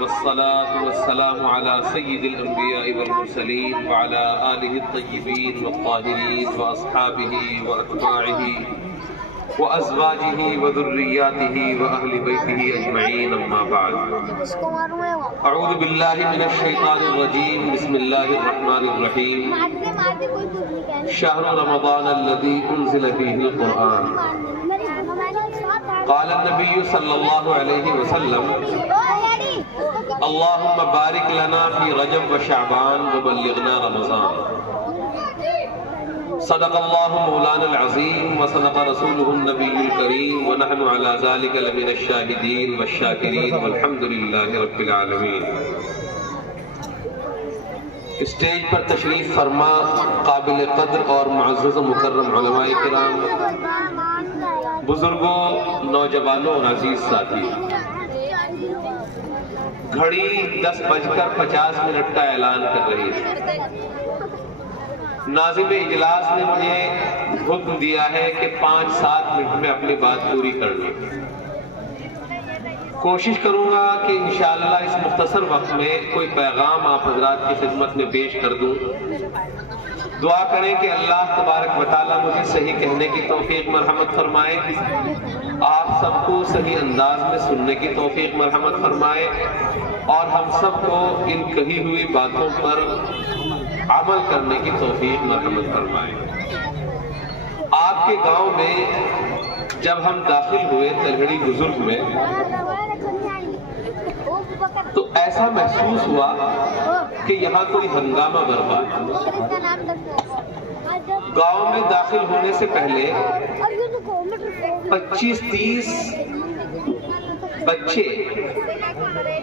والصلاة والسلام على سيد الأنبياء والمرسلين وعلى آله الطيبين والطاهرين وأصحابه وأتباعه وأزواجه وذرياته وأهل بيته أجمعين أما بعد. أعوذ بالله من الشيطان الرجيم. بسم الله الرحمن الرحيم. شهر رمضان الذي أنزل فيه القرآن. قال النبي صلى الله عليه وسلم: اللهم بارك لنا في رجب وشعبان وبلغنا رمضان. صدق الله مولانا العظيم وصدق رسوله النبي الكريم ونحن على ذلك لمن الشاهدين والشاكرين والحمد لله رب العالمين. اسٹیج پر تشریف فرما قابل قدر اور معزز و مکرم علماء کرام، بزرگوں، نوجوانوں اور عزیز ساتھی، گھڑی 10:50 کا اعلان کر رہی ہے. ناظم اجلاس نے مجھے حکم دیا ہے کہ 5-7 منٹ میں اپنی بات پوری کر لیں. کوشش کروں گا کہ انشاءاللہ اس مختصر وقت میں کوئی پیغام آپ حضرات کی خدمت میں پیش کر دوں. دعا کریں کہ اللہ تبارک و تعالیٰ مجھے صحیح کہنے کی توفیق مرحمت فرمائے، آپ سب کو صحیح انداز میں سننے کی توفیق مرحمت فرمائے، اور ہم سب کو ان کہی ہوئی باتوں پر عمل کرنے کی توفیق مرحمت فرمائے. آپ کے گاؤں میں جب ہم داخل ہوئے تلہڑی بزرگ میں تو ایسا محسوس ہوا کہ یہاں کوئی ہنگامہ برپا ہے. گاؤں میں داخل ہونے سے پہلے 25-30 بچے،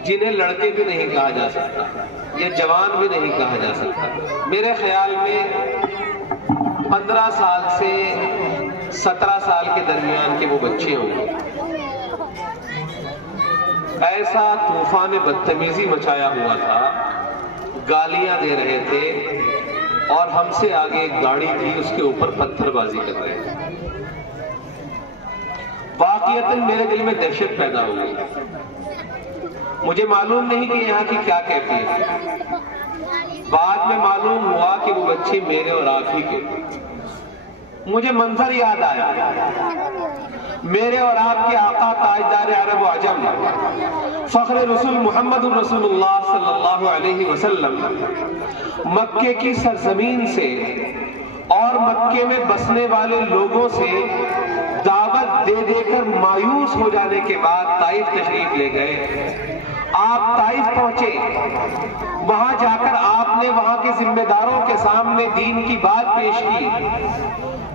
جنہیں لڑکے بھی نہیں کہا جا سکتا یا جوان بھی نہیں کہا جا سکتا، میرے خیال میں 15 سال سے 17 سال کے درمیان کے وہ بچے ہوں گے. ایسا طوفان بدتمیزی مچایا ہوا تھا، گالیاں دے رہے تھے، اور ہم سے آگے ایک گاڑی تھی، اس کے اوپر پتھر بازی کر رہے تھے. واقعتاً میرے دل میں دہشت پیدا ہو گئی. مجھے معلوم نہیں کہ یہاں کی کیا کیفیت ہے. بعد میں معلوم ہوا کہ وہ بچے میرے اور آپ ہی کے. مجھے منظر یاد آیا، میرے اور آپ کے آقا تاجدار عرب و عجم فخر رسول محمد رسول اللہ صلی اللہ علیہ وسلم مکے کی سرزمین سے اور مکے میں بسنے والے لوگوں سے دعوت دے دے کر مایوس ہو جانے کے بعد طائف تشریف لے گئے. آپ طائف پہنچے، وہاں جا کر آپ نے وہاں کے ذمہ داروں کے سامنے دین کی بات پیش کی.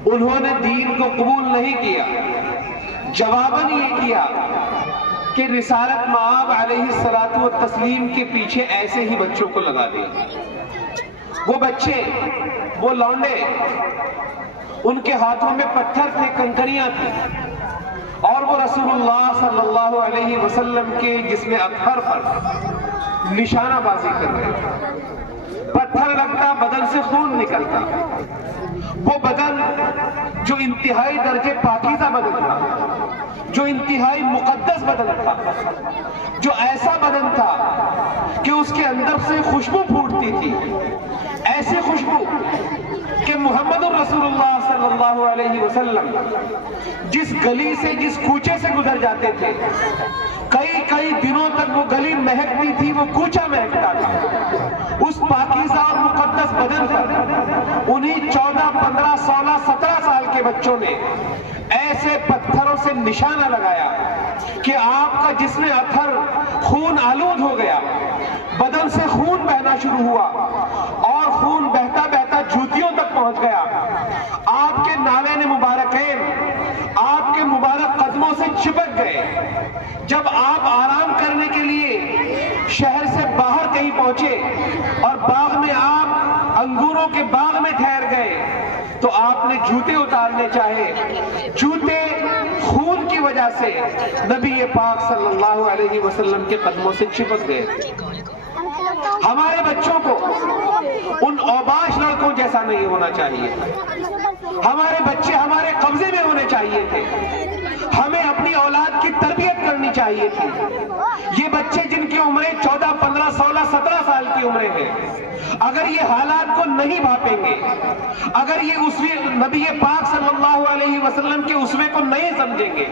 انہوں نے دین کو قبول نہیں کیا. جواباً یہ کیا کہ رسالت مآب علیہ الصلوۃ والتسلیم کے پیچھے ایسے ہی بچوں کو لگا دیا. وہ بچے، وہ لونڈے، ان کے ہاتھوں میں پتھر تھے، کنکریاں تھیں، اور وہ رسول اللہ صلی اللہ علیہ وسلم کے جسم اطہر پر نشانہ بازی کر رہے تھے. پتھر لگتا، بدن سے خون نکلتا. وہ بدن جو انتہائی درجے پاکیزہ بدن تھا، جو انتہائی مقدس بدن تھا، جو ایسا بدن تھا کہ اس کے اندر سے خوشبو پھوٹتی تھی، ایسی خوشبو کہ محمد رسول اللہ صلی اللہ علیہ وسلم جس گلی سے، جس کوچے سے گزر جاتے تھے، کئی دنوں تک وہ گلی مہکتی تھی، وہ کوچہ مہکتا تھا. اس پاکیزہ اور مقدس بدن پر انہیں 14، 15، 16، 17 سال کے بچوں نے ایسے پتھروں سے نشانہ لگایا کہ آپ کا جسم اطہر خون آلود ہو گیا. بدن سے خون بہنا شروع ہوا، اور خون بہتا بہتا جوتیوں تک پہنچ گیا. آپ کے نالین مبارکین آپ کے مبارک قدموں سے چپک گئے. جب آپ آرام کرنے کے لیے شہر سے باہر کہیں پہنچے اور باغ میں آپ انگوروں کے باغ میں ٹھہر گئے، تو آپ نے جوتے اتارنے چاہے. جوتے خون کی وجہ سے نبی پاک صلی اللہ علیہ وسلم کے قدموں سے چپک گئے. ہمارے بچوں کو ان اوباش لڑکوں جیسا نہیں ہونا چاہیے. ہمارے بچے ہمارے قبضے میں ہونے چاہیے تھے. ہمیں اپنی اولاد کی تربیت کرنی چاہیے تھی. یہ بچے جن کے عمریں 14, 15, 16, 17 سال کی عمریں ہیں. اگر یہ حالات کو نہیں بھاپیں گے، اگر یہ نبی پاک صلی اللہ علیہ وسلم کے اسوے کو نہیں سمجھیں گے،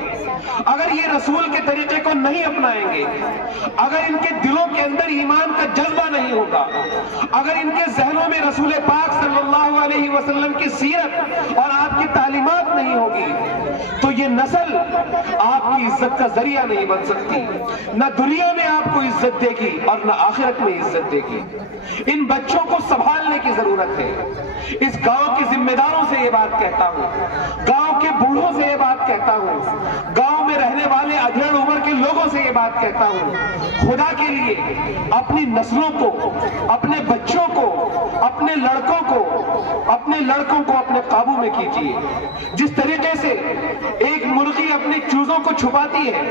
اگر یہ رسول کے طریقے کو نہیں اپنائیں گے، اگر ان کے دلوں کے اندر ایمان کا جذبہ نہیں ہوگا، اگر ان کے ذہنوں میں رسول پاک صلی اللہ علیہ وسلم کی سیرت اور آپ کی تعلیمات نہیں ہوگی، تو یہ نسل آپ کی عزت کا ذریعہ نہیں بن سکتی. نہ دنیا میں آپ کو عزت دے گی اور نہ آخرت میں عزت دے گی. ان بچوں کو سنبھالنے کی ضرورت ہے. اس گاؤں کے ذمہ داروں سے یہ بات کہتا ہوں، گاؤں کے بوڑھوں سے یہ بات کہتا ہوں، گاؤں میں رہنے والے ادھیڑ عمر کے لوگوں سے یہ بات کہتا ہوں، خدا کے لیے اپنی نسلوں کو، اپنے بچوں کو، اپنے لڑکوں کو اپنے قابو میں کیجیے. جس طریقے سے ایک مرغی اپنی چوزوں کو چھپاتی ہے،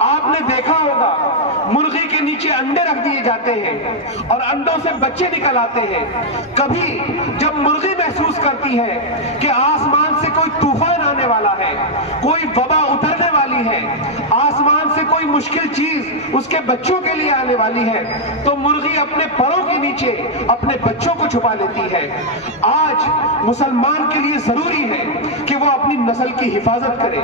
آپ نے دیکھا ہوگا مرغی کے نیچے انڈے رکھ دیے جاتے ہیں اور انڈوں سے بچے نکل آتے ہیں. کبھی جب مرغی محسوس کرتی ہے کہ آسمان سے کوئی طوفان آنے والا ہے، کوئی وبا اترنے والی ہے، آسمان سے کوئی مشکل چیز اس کے بچوں کے لیے آنے والی ہے، تو مرغی اپنے پروں کے نیچے اپنے بچوں کو چھپا لیتی ہے. آج مسلمان کے لیے ضروری ہے کہ وہ اپنی نسل کی حفاظت کرے،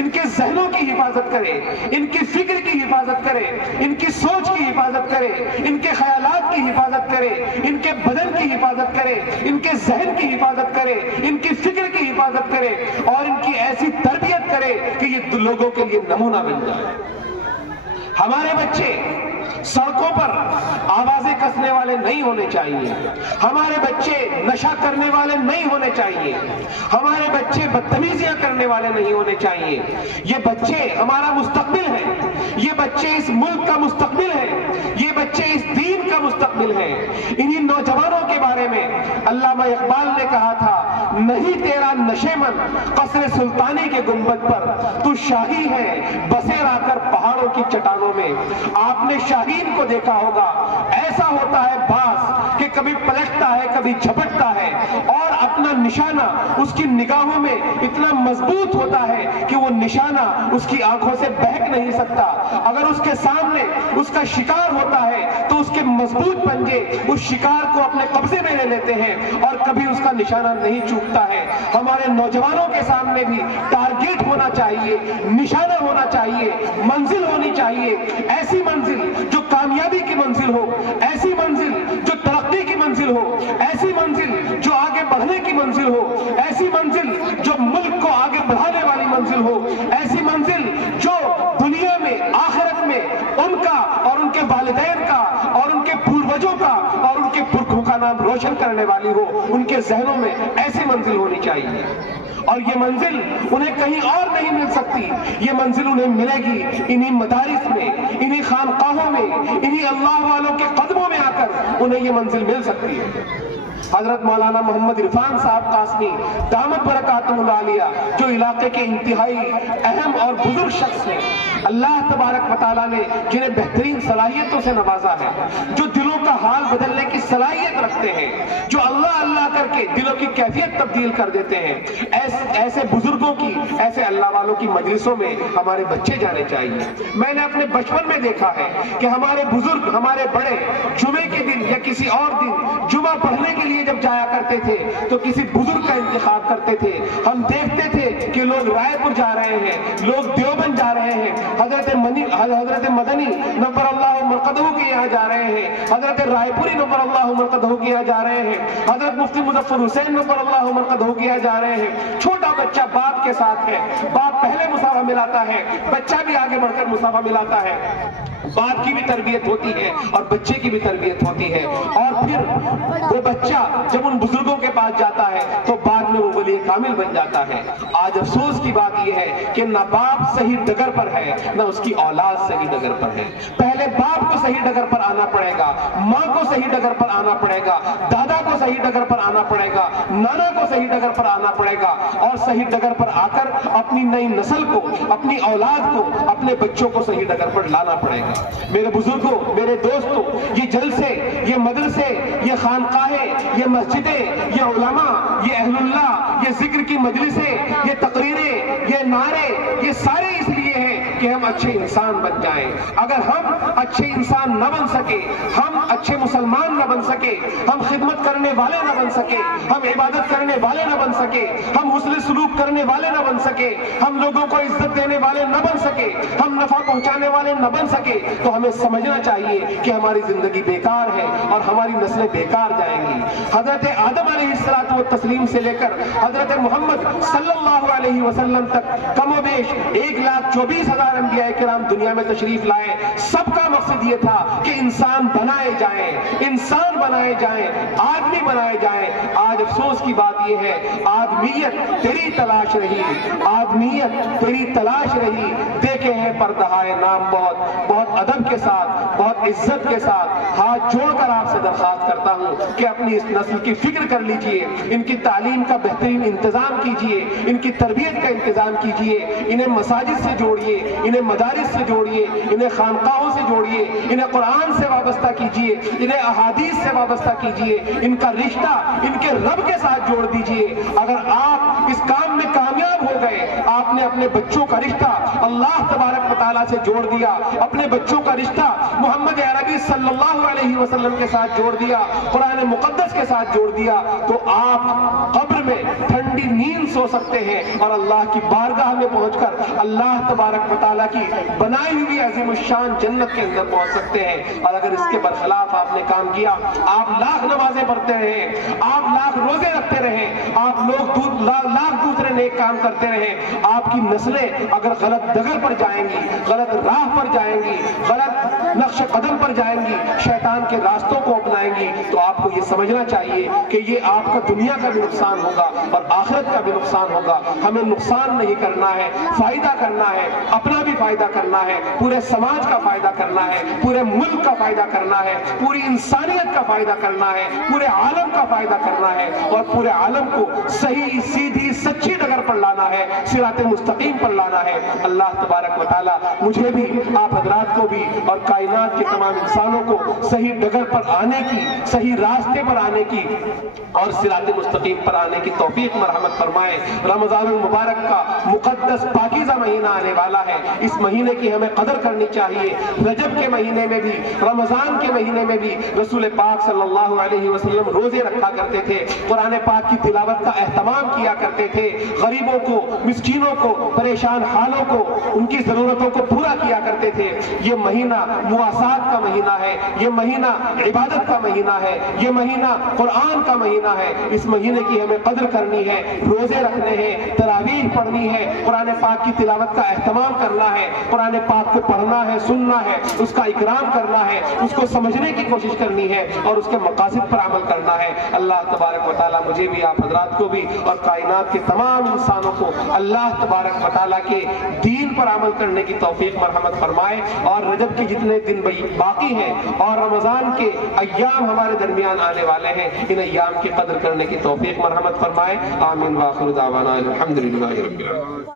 ان کے ذہنوں کی حفاظت کرے، ان کی فکر کی حفاظت کرے، ان کی سوچ کی حفاظت کرے، ان کے خیالات کی حفاظت کرے، ان کے بدن کی حفاظت کرے، ان کے ذہن کی حفاظت کرے، ان کی فکر کی حفاظت کرے اور ان کی ایسی تربیت کرے کہ یہ لوگوں کے لیے نمونہ بن جائے. ہمارے بچے سڑکوں پر آوازیں کسنے والے نہیں ہونے چاہیے، ہمارے بچے نشہ کرنے والے نہیں ہونے چاہیے، ہمارے بچے بدتمیزیاں کرنے والے نہیں ہونے چاہیے. یہ بچے ہمارا مستقبل ہیں، یہ بچے اس ملک کا مستقبل ہیں، یہ بچے اس دین کا مستقبل ہیں. انہی نوجوانوں کے بارے میں علامہ اقبال نے کہا تھا، نہیں تیرا نشے من قصر سلطانی کے گنبد پر، تو شاہی ہے بسیر آ کر پہاڑوں کی چٹانوں میں. آپ نے شاہین کو دیکھا ہوگا، ایسا ہوتا ہے باز کہ کبھی پلٹتا ہے کبھی جھپٹتا ہے اور اپنا نشانہ اس کی نگاہوں میں اتنا مضبوط ہوتا ہے کہ وہ نشانہ اس کی آنکھوں سے بہک نہیں سکتا. اگر اس کے سامنے اس کا شکار ہوتا ہے تو اس کے مضبوط پنجے اس شکار کو اپنے قبضے میں لے لیتے ہیں اور کبھی اس کا نشانہ نہیں چوکتا ہے. ہمارے نوجوانوں کے سامنے بھی ٹارگیٹ ہونا چاہیے، نشانہ ہونا چاہیے، منزل ہونی چاہیے، ایسی منزل جو کامیابی کی منزل ہو، ایسی منزل جو ترقی کی منزل ہو، ایسی منزل جو آگے بڑھنے کی منزل ہو، ایسی منزل جو ملک کو آگے بڑھانے والی منزل ہو، ایسی منزل جو دنیا میں آخرت میں ان کا اور ان کے والدین کا اور ان کے پوروجوں کا اور ان کے پرکھوں کا نام روشن کرنے والی ہو. ان کے ذہنوں میں ایسی منزل ہونی چاہیے اور یہ منزل انہیں کہیں اور نہیں مل سکتی. یہ منزل انہیں ملے گی انہی مدارس میں، انہی خانقاہوں میں، انہی اللہ والوں کے قدموں میں آ کر انہیں یہ منزل مل سکتی ہے. حضرت مولانا محمد عرفان صاحب قاسمی دامت برکاتہ العالیہ جو علاقے کے انتہائی اہم اور بزرگ شخص ہیں، اللہ تبارک و تعالیٰ نے جنہیں بہترین صلاحیتوں سے نوازا ہے، جو دلوں کا حال بدلنے کی صلاحیت رکھتے ہیں، جو اللہ اللہ کر کے دلوں کی کیفیت تبدیل کر دیتے ہیں، ایسے بزرگوں کی، ایسے اللہ والوں کی مجلسوں میں ہمارے بچے جانے چاہیے. میں نے اپنے بچپن میں دیکھا ہے کہ ہمارے بزرگ، ہمارے بڑے جمعے کے دن یا کسی اور دن جمعہ پڑھنے کے لیے جب جایا کرتے تھے تو کسی بزرگ کا انتخاب کرتے تھے. ہم دیکھتے تھے کہ لوگ رائے پور جا رہے ہیں، لوگ دیوبند جا رہے ہیں، حضرت مدنی نور اللہ مرقدہ کے یہاں جا رہے ہیں، حضرت رائے پوری نور اللہ مرقدہ کے یہاں جا رہے ہیں، حضرت مفتی مظفر حسین نور اللہ مرقدہ کے یہاں جا رہے ہیں. چھوٹا بچہ باپ کے ساتھ ہے، باپ پہلے مصافحہ ملاتا ہے، بچہ بھی آگے بڑھ کر مصافحہ ملاتا ہے. باپ کی بھی تربیت ہوتی ہے اور بچے کی بھی تربیت ہوتی ہے. اور پھر وہ بچہ جب ان بزرگوں کے پاس جاتا ہے تو بعد میں وہ ولی کامل بن جاتا ہے. آج افسوس کی بات یہ ہے کہ نہ باپ صحیح ڈگر پر ہے نہ اس کی اولاد صحیح ڈگر پر ہے. پہلے باپ کو صحیح ڈگر پر آنا پڑے گا، ماں کو صحیح ڈگر پر آنا پڑے گا، دادا کو صحیح ڈگر پر آنا پڑے گا، نانا کو صحیح ڈگر پر آنا پڑے گا اور صحیح ڈگر پر آ کر اپنی نئی نسل کو، اپنی اولاد کو، اپنے بچوں کو صحیح ڈگر پر لانا پڑے گا. میرے بزرگوں، میرے دوستوں، یہ جلسے، یہ مدرسے، یہ خانقاہیں، یہ مسجدیں، یہ علماء، یہ اہل اللہ، یہ ذکر کی مجلسیں، یہ تقریریں، یہ نعرے، یہ سارے اس لیے ہیں کہ ہم اچھے انسان بن جائیں۔ اگر ہم اچھے انسان نہ بن سکے، ہم اچھے مسلمان نہ بن سکے، ہم خدمت کرنے والے نہ بن سکے، ہم عبادت کرنے والے نہ بن سکے، ہم حسن سلوک کرنے والے نہ بن سکے، ہم لوگوں کو عزت دینے والے نہ بن سکے، ہم نفع پہنچانے والے نہ بن سکے، تو ہمیں سمجھنا چاہیے کہ ہماری زندگی بیکار ہے اور ہماری نسلیں بیکار جائیں گی۔ حضرت آدم علیہ الصلوۃ والتسلیم سے لے کر حضرت محمد صلی اللہ علیہ وسلم تک کم و بیش 1,24,000 انبیاء کرام دنیا میں تشریف لائے۔ سب کا مقصد یہ تھا کہ انسان بنائے جائیں، انسان بنائے جائیں، آدمی بنائے جائیں۔ آج افسوس کی بات یہ ہے، آدمیت تیری تلاش رہی، آدمیت تیری تلاش رہی۔ دیکھے ہیں پردہائے نام بہت ادب کے ساتھ، بہت عزت کے ساتھ ہاتھ جوڑ کر آپ سے درخواست کرتا ہوں کہ اپنی اس نسل کی فکر کر لیجئے، ان کی تعلیم کا بہترین انتظام کیجئے، ان کی تربیت کا انتظام کیجئے، انہیں مساجد سے جوڑیے، انہیں مدارس سے جوڑیے، انہیں خانقاہوں سے جوڑیے، انہیں قرآن سے وابستہ کیجئے، انہیں احادیث سے وابستہ کیجئے، ان کا رشتہ ان کے رب کے ساتھ جوڑ دیجئے۔ اگر آپ اس کام میں کامیاب ہو گئے، آپ نے اپنے بچوں کا رشتہ اللہ تبارک و تعالیٰ سے جوڑ دیا، اپنے بچوں کا رشتہ محمد عربی صلی اللہ علیہ وسلم کے ساتھ جوڑ دیا، قرآن مقدس کے ساتھ جوڑ دیا، تو آپ قبر میں ٹھنڈی نیند سو سکتے ہیں اور اللہ کی بارگاہ میں پہنچ کر اللہ تبارک و تعالیٰ کی بنائی ہوئی عظیم الشان جنت کے اندر پہنچ سکتے ہیں۔ اور اگر اس کے برخلاف آپ نے کام کیا، آپ لاکھ نمازیں پڑھتے رہے، آپ لاکھ روزے رکھتے رہے، آپ لاکھ دوسرے نیک کام کرتے رہے، آپ کی نسلیں اگر غلط ڈگر پر جائیں گی، غلط راہ پر جائیں گی، غلط نقش قدم پر جائیں گی، شیطان کے راستوں کو اپنائیں گی، تو آپ کو یہ سمجھنا چاہیے کہ یہ آپ کا دنیا کا بھی نقصان ہوگا اور آخرت کا بھی نقصان ہوگا۔ ہمیں نقصان نہیں کرنا ہے، فائدہ کرنا ہے، اپنا بھی فائدہ کرنا ہے، پورے سماج کا فائدہ کرنا ہے، پورے ملک کا فائدہ کرنا ہے، پوری انسانیت کا فائدہ کرنا ہے، پورے عالم کا فائدہ کرنا ہے، اور پورے عالم کو صحیح سیدھی سچی ڈگر پر لانا ہے، صراط مستقیم پر لانا ہے۔ اللہ تبارک و تعالیٰ مجھے بھی، آپ حضرات کو بھی، اور کائنات کے تمام انسانوں کو صحیح ڈگر پر آنے کی، صحیح راستے پر آنے کی اور صراط مستقیم پر آنے کی توفیق مرحمت فرمائے۔ رمضان المبارک کا مقدس پاکیزہ مہینہ آنے والا ہے، اس مہینے کی ہمیں قدر کرنی چاہیے۔ رجب کے مہینے میں بھی، رمضان کے مہینے میں بھی رسول پاک صلی اللہ علیہ وسلم روزے رکھا کرتے تھے، قرآن پاک کی تلاوت کا اہتمام کیا کرتے تھے، غریبوں کو، مسکینوں کو، پریشان حالوں کو، ان کی ضرورتوں کو پورا کیا کرتے تھے۔ یہ مہینہ مواسات کا مہینہ ہے، یہ مہینہ عبادت کا مہینہ ہے، یہ مہینہ قرآن کا مہینہ ہے۔ اس مہینے کی ہمیں قدر کرنی ہے، روزے رکھنے ہیں، تراویح پڑھنی ہے، قرآن پاک کی تلاوت کا اہتمام کرنا ہے، قرآن پاک کو پڑھنا ہے، سننا ہے، اس کا اکرام کرنا ہے، اس کو سمجھنے کی کوشش کرنی ہے اور اس کے مقاصد پر عمل کرنا ہے۔ اللہ تبارک و تعالیٰ مجھے بھی، آپ حضرات کو بھی، اور کائنات کے تمام انسانوں کو اللہ تبارک و تعالیٰ کے دین پر عمل کرنے کی توفیق مرحمت فرمائے۔ اور رجب کے جتنے دن باقی ہیں اور رمضان کے ایام ہمارے درمیان آنے والے ہیں، ان ایام کی قدر کرنے کی توفیق مرحمت فرمائے۔ آمین۔ وآخر دعوانا الحمدللہ رب العالمین۔